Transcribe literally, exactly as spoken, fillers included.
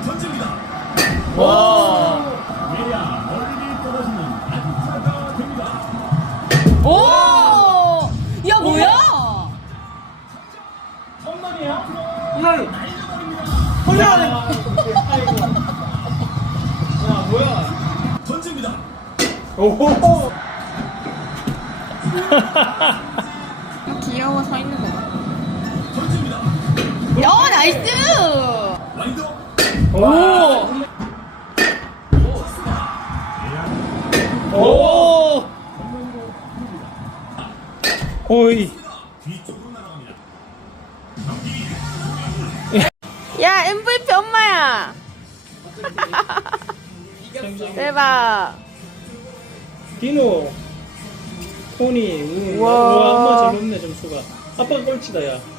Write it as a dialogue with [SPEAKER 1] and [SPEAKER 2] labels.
[SPEAKER 1] 던집니다.
[SPEAKER 2] 와.
[SPEAKER 1] 외야 멀리 떨어지는 안타가 됩니다.
[SPEAKER 3] 오! 야, 뭐야?
[SPEAKER 1] 홈런이야?
[SPEAKER 2] 홈런.
[SPEAKER 1] 날려버립니다.
[SPEAKER 2] 홈런. 야, 뭐야?
[SPEAKER 1] 던집니다.
[SPEAKER 2] 오호.
[SPEAKER 3] 귀여워 서 있는 거 봐.
[SPEAKER 1] 던집니다.
[SPEAKER 3] 야, 나이스!
[SPEAKER 1] 와인드.
[SPEAKER 2] 오. 오. 오이.
[SPEAKER 1] 뒤쪽으로 나갑니다.
[SPEAKER 3] 야, 엠브이피 엄마야! 대박!
[SPEAKER 2] 디노, 토니, 우,
[SPEAKER 3] 우와.
[SPEAKER 2] 와, 엄마 잘 높네 점수가. 아빠가 꼴찌다 야.